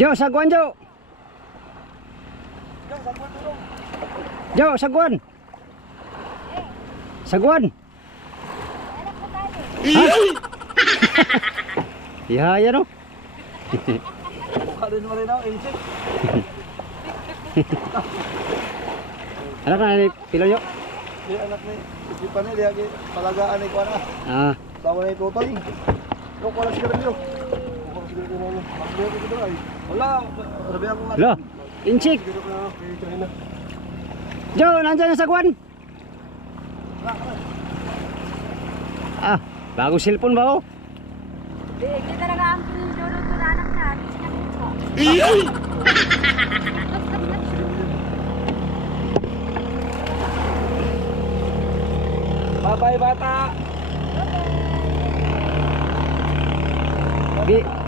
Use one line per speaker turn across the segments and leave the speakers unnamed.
Jo, sagwan Jo. Jo, sagwan. Sagwan. Ha? Ihaya no. Anak na ni pilo nyo.
Di anak ni, di pa ni, di agi palagaan ni ko na.
Ah,
itutoy. Yung wala sigarilyo. Kung sigarilyo na ano. Magbiyo ko dito ay. Wala, rabi ako nga.
lo. Inchik.
Na.
Jo, nandiyan yung sagwan. Ah, bagong cellphone ba oh?
Hindi talaga ang pinulot ko na anak na. Ko.
Bye-bye bata. Bye-bye.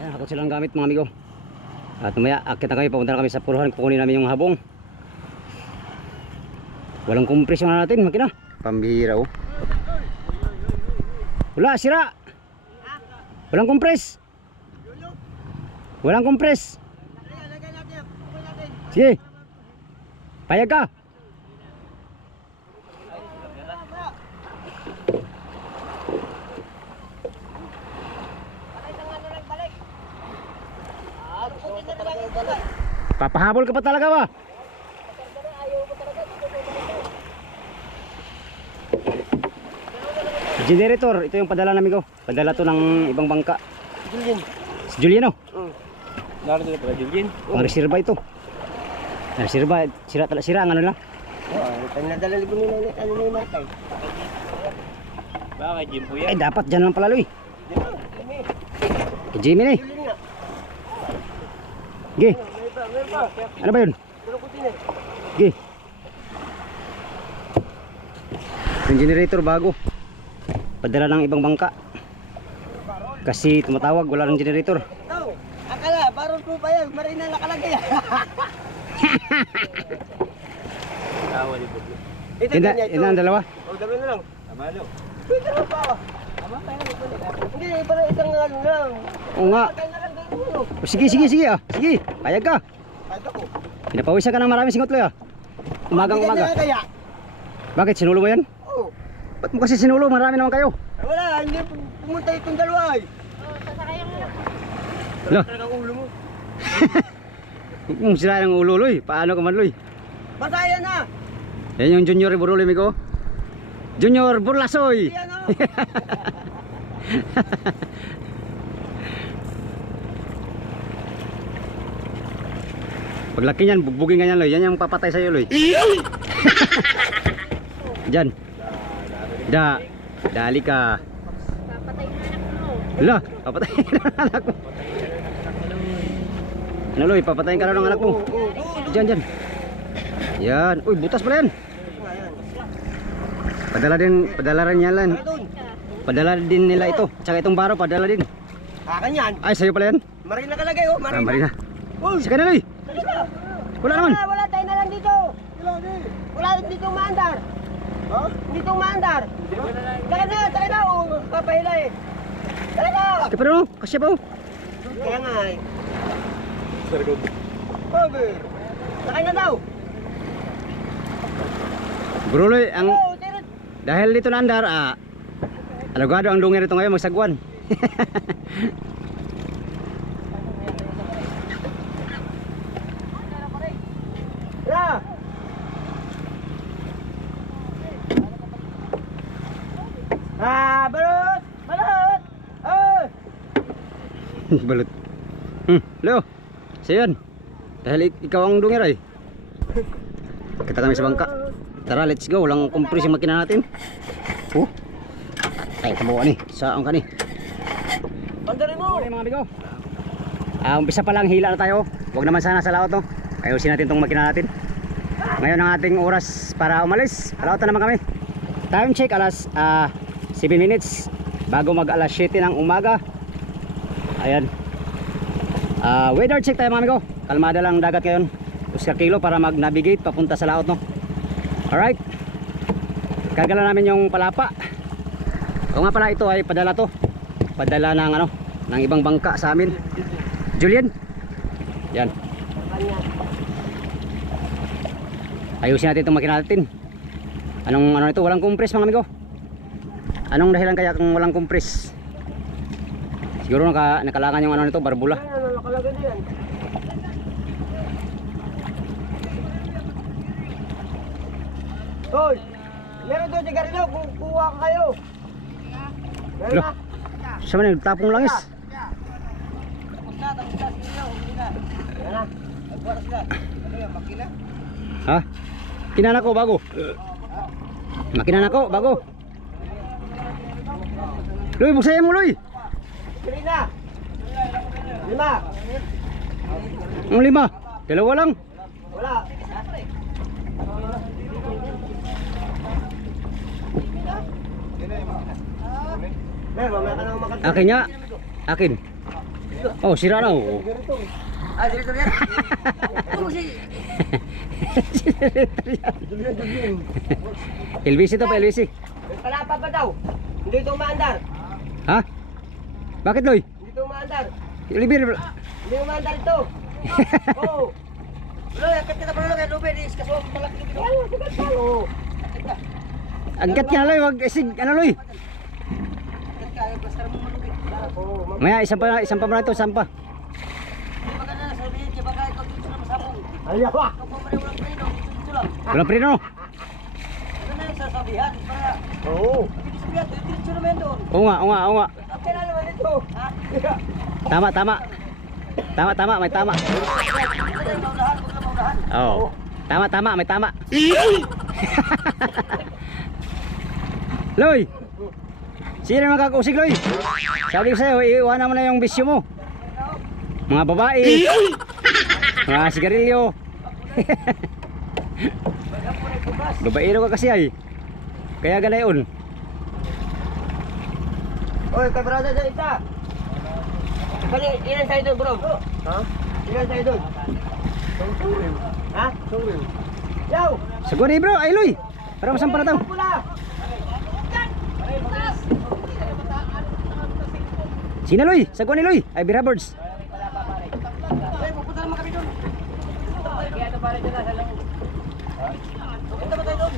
Ayan, ako silang gamit mga amigo. At mamaya, akit na kami, papunta na kami sa puruhan, kukunin namin yung habong. Walang kompresyon na natin, makina. Pambihira oh. Wala, sira. Walang kompres. Walang kompres. Sige. Payag ka. Papahabol ka pa talaga ba? Generator, ito yung padala namin ko. Padala to ng ibang bangka.
Julian.
Si Juliano,
Naroon dito pala, Julian.
pang reserva ito. Ang reserva, sira talaga sira, ang ano lang.
Oo, pinadala ni Bunina ni ano ni Martay. Bakit, Jim po
Eh dapat dyan lang pala Loy. Kay Jimmy na
pa.
ano ba yun? Ge. Yung generator bago. Padala ng ibang bangka. Kasi tumatawag, wala ng generator.
Ikaw, akala, baron po ba yan? Marina nakalagay. Tawa ni Budlo. Ito
ang dalawa.
O, dami na lang. Tamalo. Pwede na pa. Tama tayo. Hindi, para isang ano lang.
Oo nga.
Lang.
O, sige, sige, sige ah. Sige, payag ka.
Kahit ako.
Pinapawisan ka ng maraming singot Loy ah. Umagang umaga.
kaya.
Bakit, sinulo mo yan?
Oo.
Ba't mo kasi sinulo? Marami naman kayo.
Eh, Wala, hindi pumunta itong dalawa ay.
Oh, sasakay ang anak ko.
Lo,
Talagang ulo mo.
huwag mong sila ng ulo Loy. Paano ka man Loy?
Masaya na.
Yan yung junior Buruloy ko. Junior Burlasoy.
Yan o.
Paglaki niyan, bugbugin ka niyan, Loy. Yan yung papatay sa'yo, Loy. Diyan. Da. Dali ka.
Papatay na anak mo.
Hala, papatay ng anak mo. Ano, Loy? Papatayin ka na ng anak mo. Diyan, diyan. Yan. Uy, butas pala yan. Padala din, padala rin yan lan. Padala din nila ito. Tsaka itong baro, padala din.
Akan yan.
Ay, sa'yo pala yan.
Marina nakalagay oh. Marina.
Marina. Sige na, Loy. Wala naman.
Wala, wala. Tayo na lang dito. Wala dito maandar. Ha? Dito maandar. Tara na, tara na. Oh, papahila eh. Tara na.
Sige pa rin, oh. Kasya pa, oh.
Kaya nga eh. Over. Sakay na daw.
Bro, Loy, ang...
Oh.
Dahil dito na andar, ah, alagado ang lunger ito ngayon, magsagwan.
Tara. Ah, balot! Balot! Oh!
Balut. Hmm, Leo. Siya yan. Dahil ik- ikaw ang lunger ay. Kita kami sa bangka. Tara, let's go. Walang compress yung makina natin. Oh. Ay, tabuan ni. Saan ka ni?
Pandarin mo!
Okay mga amigo. Ah, umpisa pa lang hila na tayo. Huwag naman sana sa laot no. Ayusin natin tong makina natin. Ngayon ang ating oras para umalis. Alautan naman kami. Time check alas ah, 7 minutes bago mag alas 7 ng umaga. Ayan. Ah, weather check tayo mga amigo. Kalmada lang ang dagat ngayon. Oscar kilo para mag-navigate papunta sa laot no. Alright. Kagala namin yung palapa. O nga pala ito ay padala to. Padala ng ano, ng ibang bangka sa amin. Julian. Yan. Ayusin natin itong makina natin. Anong ano ito? Walang compress mga amigo. Anong dahilan kaya kung walang compress? Siguro naka, nakalangan yung ano nito, barbula.
Hoy! Meron doon sigarilyo, ku- kuha ka kayo. Meron na.
Siya man tapong langis.
Tapos na, tapos na, huli na. Yan na. Nagbuha na. Ano yan, makina?
Ha? Kinana ko bago. Makina na ko bago. Loy, buksayan mo.
Sige na. Lima.
Ang lima. Dalawa lang.
Wala.
Akin niya. Akin. Oh, sira na. Oh.
Ah, sige, sige. Ano si...
LBC to pa LBC.
Palapa pa daw. Hindi ito umaandar.
Ha? Bakit Loy?
Hindi ito umaandar.
Libir.
Hindi umaandar ito. Oo. Wala, yakat kita pa lang kay Ruben. Is kaso malaki yung ginawa. Oo, sige pa. Oo.
Agkat ka na Loy. Wag isig. Ano Loy?
Yakat ka, basta mo malupit. Oo, ma'am.
Maya, isang pa, isang pa muna ito. Isang pa.
Di ba ka na sabihin, di ba ka ikaw dito na masabong? Ayaw ah. Ikaw pa man walang preno, dito dito lang.
Walang preno.
Ano na yung sasabihan? Para... Oo. Hindi sabihan, dito naman doon.
Oo nga, oo nga, oo nga. Tama, tama. Tama, tama. May tama. Oo. Tama, tama. May tama. Loy! Sino naman kakausig, Loy? Sabi ko sa'yo, iiwanan mo na yung bisyo mo. Mga babae. mga sigarilyo. Babaero ka kasi ay. Kaya ganayon.
Oy, kabrada dyan isa. Kali, ilan sa'yo doon, bro? Ha? Ilan sa'yo doon? Sungrin. Ha? Sungrin. Yaw!
Sagwari bro, ay Loy. Para tao.
Pula!
Sina Loy? Sagwari Loy. Ay Bira Birds.
Ay, pupunta naman kami doon. Kaya ito pare dyan sa lang. Pupunta ba tayo doon?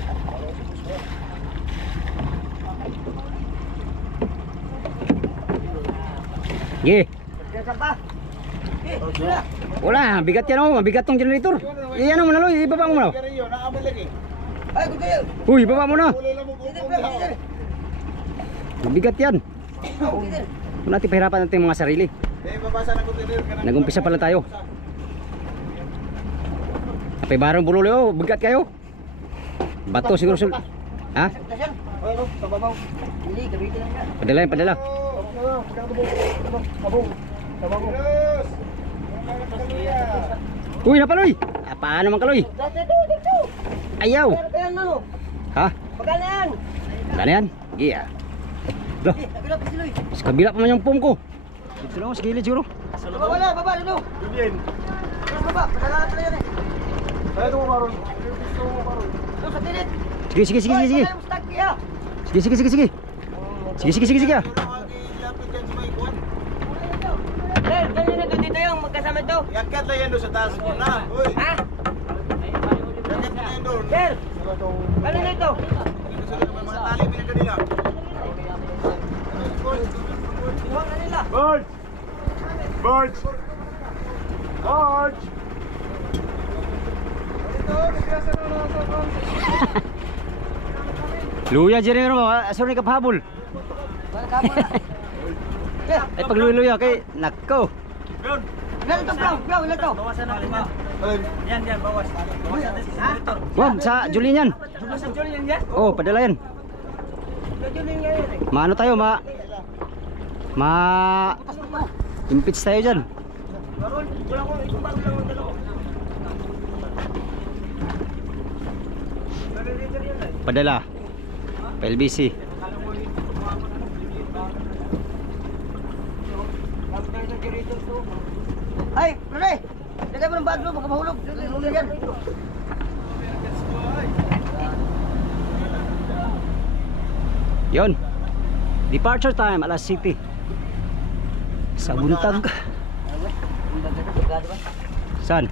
Ge.
Yan sa pa. Eh, sila.
Wala, bigat yan oh. Mabigat tong generator. Iyan mo na Loy, ibaba mo na.
Ay, kayo.
Uy, ibaba mo na. Mabigat yan. Kung natin pahirapan natin yung mga sarili. Nagumpisa pala tayo. Kapay barong bulo oh, bigat kayo. Bato siguro sul. Ha?
Ano, lang yan.
Padala yan, padala. Uy, napaloy. Ah, paano man kaloy? Ayaw.
Ano?
Ha?
Magkano yan?
Gana yan?
Si Loy.
sa kabila pa man yung pum ko. Dito lang ako sa gilid siguro.
Baba na, baba, dito. Julian. Baba, padala na pala yan eh. Kaya ito mo maroon. Sa tilit.
Sige, sige, sige, sige, sige.
Ay, mustag kaya.
Sige, sige, sige, sige. Sige, sige, sige, sige.
Sir, ganyan na dito yung magkasama ito.
Yakat na yan doon sa taas mo na. Uy,
Ha?
yakat na yan doon.
Sir, ano na ito?
Sa may mga tali pinagkanila.
Na nila.
Birds! Birds! Birds!
Luya, Jeremy, mo. Sorry ka pahabol. Ay, pag luya, kay, nako.
Brown. Meron to, Brown. Brown, wala
Yan, yan, bawas. Bawas natin sa dito.
Juan, sa Julian yan.
Julian yan?
Oh, padala yan. Maano tayo, ma... Ma... Impeach tayo dyan.
Baron, wala ko, ito bago lang ang dalawa.
Padala. PLBC.
Ay, pre! Lagay mo ng bag mo, baka mahulog. Mahulog yan.
Yon. Departure time, alas city. Sa buntag. Saan?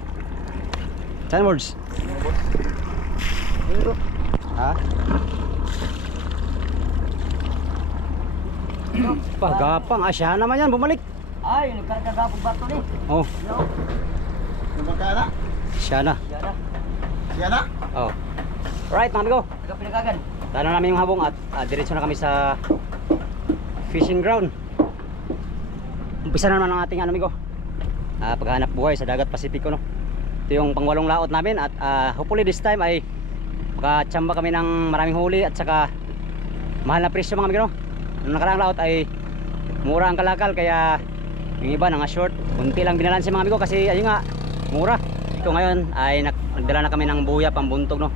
Saan words? Ha? Pagapang, asya naman yan, bumalik.
Ay, nagkaragagapog bato ni.
Oh,
Nabagkala?
siya na.
Yan na.
Siya na? Oh. Right, mga amigo.
Ikaw pinagagan.
Tara na namin yung habong at ah, diretso na kami sa fishing ground. Umpisa na naman ang ating ano, amigo. Ah, paghahanap buhay sa dagat Pasipiko no. Ito yung pangwalong laot namin at ah, hopefully this time ay makachamba kami ng maraming huli at saka mahal na presyo mga amigo no. Nung nakaraang laot ay mura ang kalakal kaya yung iba nga short, kunti lang binalanse mga amigo kasi ayun nga mura. Ito ngayon ay nag- nagdala na kami ng buya pambuntog no.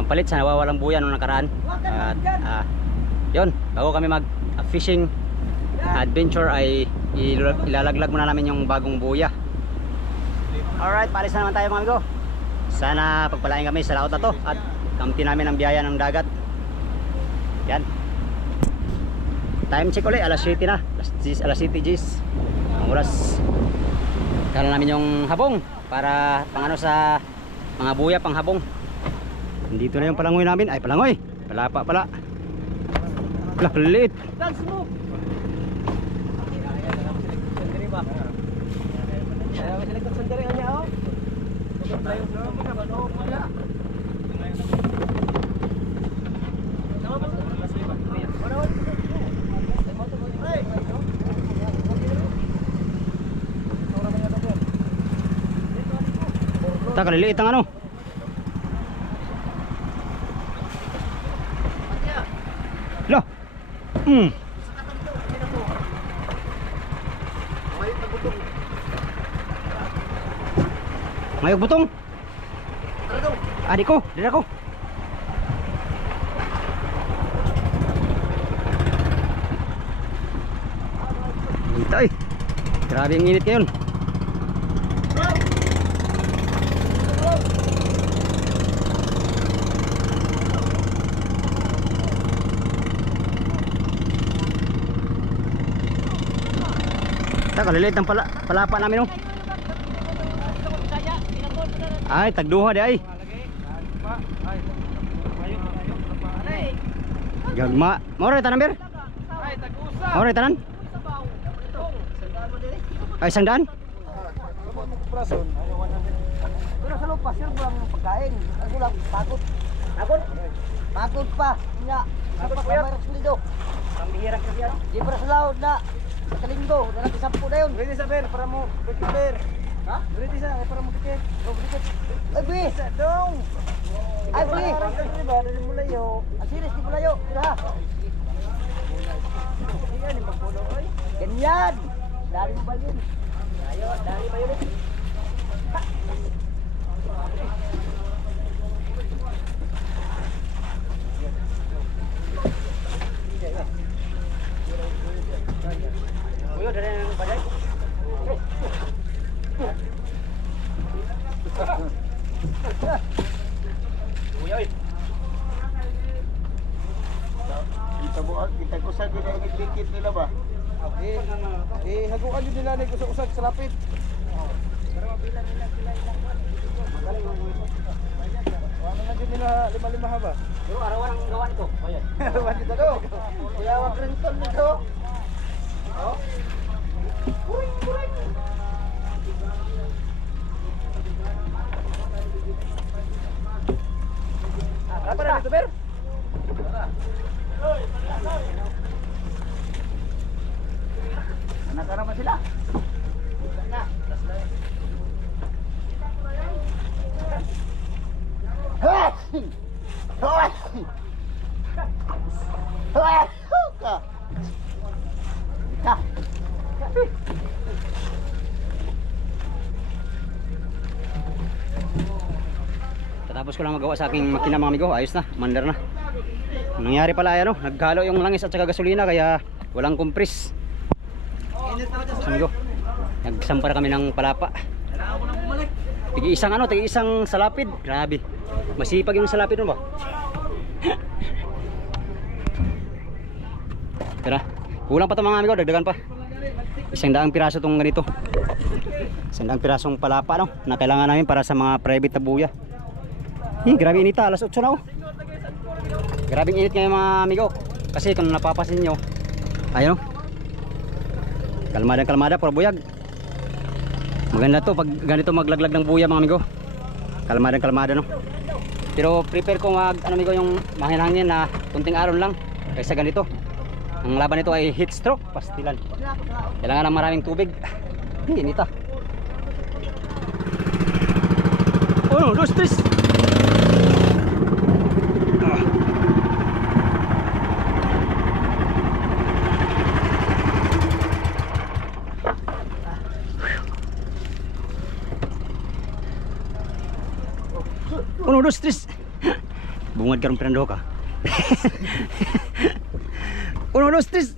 Pampalit sa nawawalang buya nung nakaraan. At ah, yun, bago kami mag ah, fishing adventure ay il- ilalaglag muna namin yung bagong buya. Alright, palis na naman tayo mga amigo. Sana pagpalain kami sa laot na to at kampi namin ang biyaya ng dagat. Yan. Time check ulit, alas 7 na. Alas 10, alas 7 Gs. Ang oras. Kala namin yung habong para pangano sa mga buya pang habong. Dito na yung palangoy namin. Ay, palangoy. Palapa pala. Wala, liit.
Dance mo!
Taka, liliit ang ano. Lo. Hmm. Mayog butong. Adik ko, dira ko. Dito eh. Grabe ang init ngayon. Taka, liliit ng pala, palapa namin oh. Ay, tagduha di ay. Gagma. Mauray tanan bir? Mauray tanan? Ay, isang daan?
Pero sa lupa, sir, walang pagkain. Ang kulang, pagod. Pagod? Pagod pa. Nga. Pagod pa kayo. Sulido.
Pambihirang kasi ano?
Di para sa laod na. Sa linggo. Na natin sampu na yun.
Ready sa ber, para mo bigit ber.
Ha?
Ready sa, para mo bigit. Oh, bigit.
Ay, Bi!
Sa dong.
Ay, Bi!
Di ba, dali mo layo.
Ang siris, di pala yun. Ha?
Yan, yung magpulo, oy.
Ganyan! Dali mo ba yun?
Ayo, dali ba yun? Uyo,
Kita buat kita kusag kita dikit nila ba?
Eh, eh, haguan nila na usag-usag sa lapit. Ano na yun nila lima-lima ha ba?
Pero arawan ang gawa nito. Ayan.
Arawan dito do.
Kaya wag rinton nito.
Apa na dito, Ber?
Anak naman sila. Na.
Katapos ko lang magawa sa aking makina mga amigo, ayos na, mandar na. Ang nangyari pala ay ano, naghalo yung langis at saka gasolina kaya walang kompres. So, amigo, nagsampara kami ng palapa. Tigi isang ano, tigi isang salapid. Grabe. Masipag yung salapid mo ba? Tara. Kulang pa to mga amigo, dagdagan pa. Isang daang piraso tong ganito. Isang daang pirasong palapa no, na kailangan namin para sa mga private na buya. Eh, grabe inita, alas 8 na oh. Grabe init ngayon mga amigo. Kasi kung napapasin nyo, ayun oh. Kalmada kalmada, puro buyag. Maganda to pag ganito maglaglag ng buya mga amigo. Kalmada kalmada no. Pero prepare ko mag ano amigo yung mahinangin na kunting aron lang kaysa ganito. Ang laban nito ay heat stroke, pastilan. Kailangan ng maraming tubig. Inita. Uno, dos, tres. Dos, tres. Bungad ka rin pinando ka. Uno, dos, tres.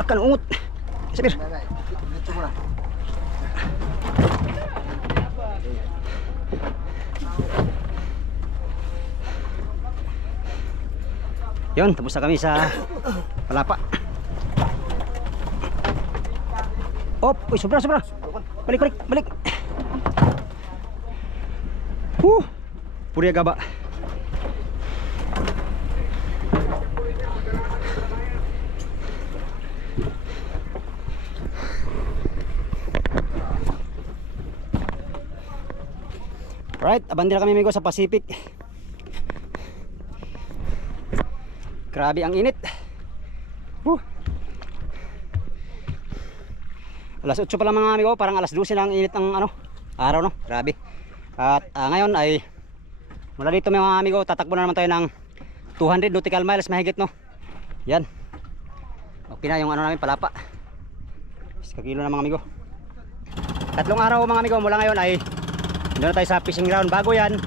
Takan ungot. Sabir. Yun, tapos na kami sa palapa. Op, uy, sobra, sobra. Balik, balik, balik. Puri agaba. Right, abandera kami amigo sa Pacific. Grabe ang init. Huh. Alas 8 pa lang mga amigo, parang alas 12 lang ang init ng ano, araw no. Grabe. At ah, ngayon ay mula dito mga amigo, tatakbo na naman tayo ng 200 nautical miles mahigit no. Yan. Okay na yung ano namin palapa. Kilo na mga amigo. Tatlong araw mga amigo mula ngayon ay doon tayo sa fishing ground. Bago yan,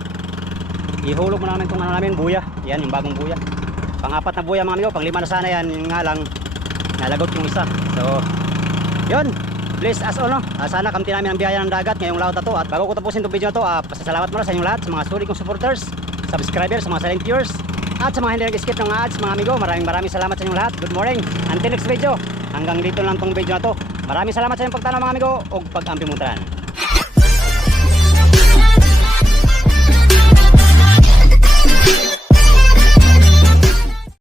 ihulog mo namin itong ano namin, buya. Yan, yung bagong buya. Pangapat na buya mga amigo, pang lima na sana yan. Yung nga lang, nalagot yung isa. So, yun. Please, as all, no? Ah, sana kamti namin ang biyaya ng dagat ngayong laot na to. At bago ko tapusin itong video na to, ah, pasasalamat muna sa inyong lahat, sa mga solid kong supporters, subscribers, sa mga silent viewers, at sa mga hindi nag-skip ng ads, mga amigo. Maraming maraming salamat sa inyong lahat. Good morning. Until next video. Hanggang dito lang tong video na to. Maraming salamat sa inyong pagtanaw mga amigo. O pag-ampi mo tanan.